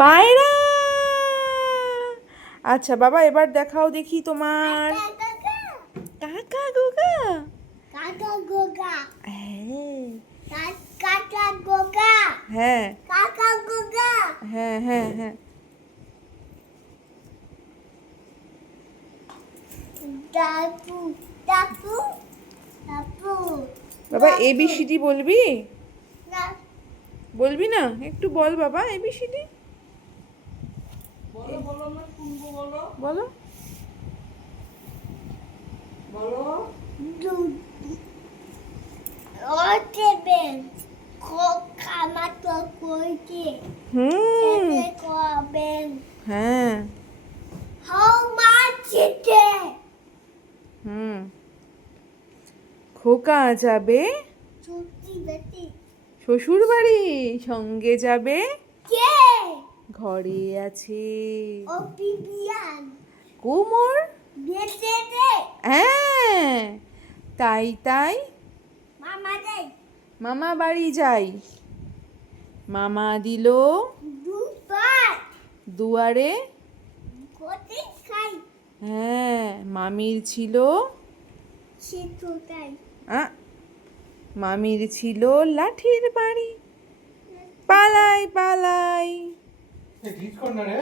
পায়রা। আচ্ছা বাবা, এবার দেখাও দেখি তোমার কাকা গোগা। কাকা গোগা। হ্যাঁ কাকা গোগা। হ্যাঁ কাকা গোগা। হ্যাঁ হ্যাঁ হ্যাঁ। টাপু টাপু টাপু। বাবা এবিসিডি বলবি? না বলবি না? একটু বল বাবা এবিসিডি। বলো বলো, আমরা শুনবো, বলো বলো। বলো। দুধ ওটেবেন খামাতো কইতে হুম খেতে করবেন হ্যাঁ হাউ মাছ ইটে হুম। খোকা যাবে ছুটি বেটি শ্বশুর বাড়ি, সঙ্গে যাবে কে ঘরে আছে ও বিবিয়ান কোমর। বেতে দে হ্যাঁ তাই তাই মামা দে মামা বাড়ি যাই। মামা দিল দুবার দুয়ারে। কোটি খাই হ্যাঁ মামির ছিল সেটাই আ মামির ছিল লাঠির বাড়ি। পালাই পালাই। ঠিক কর না রে।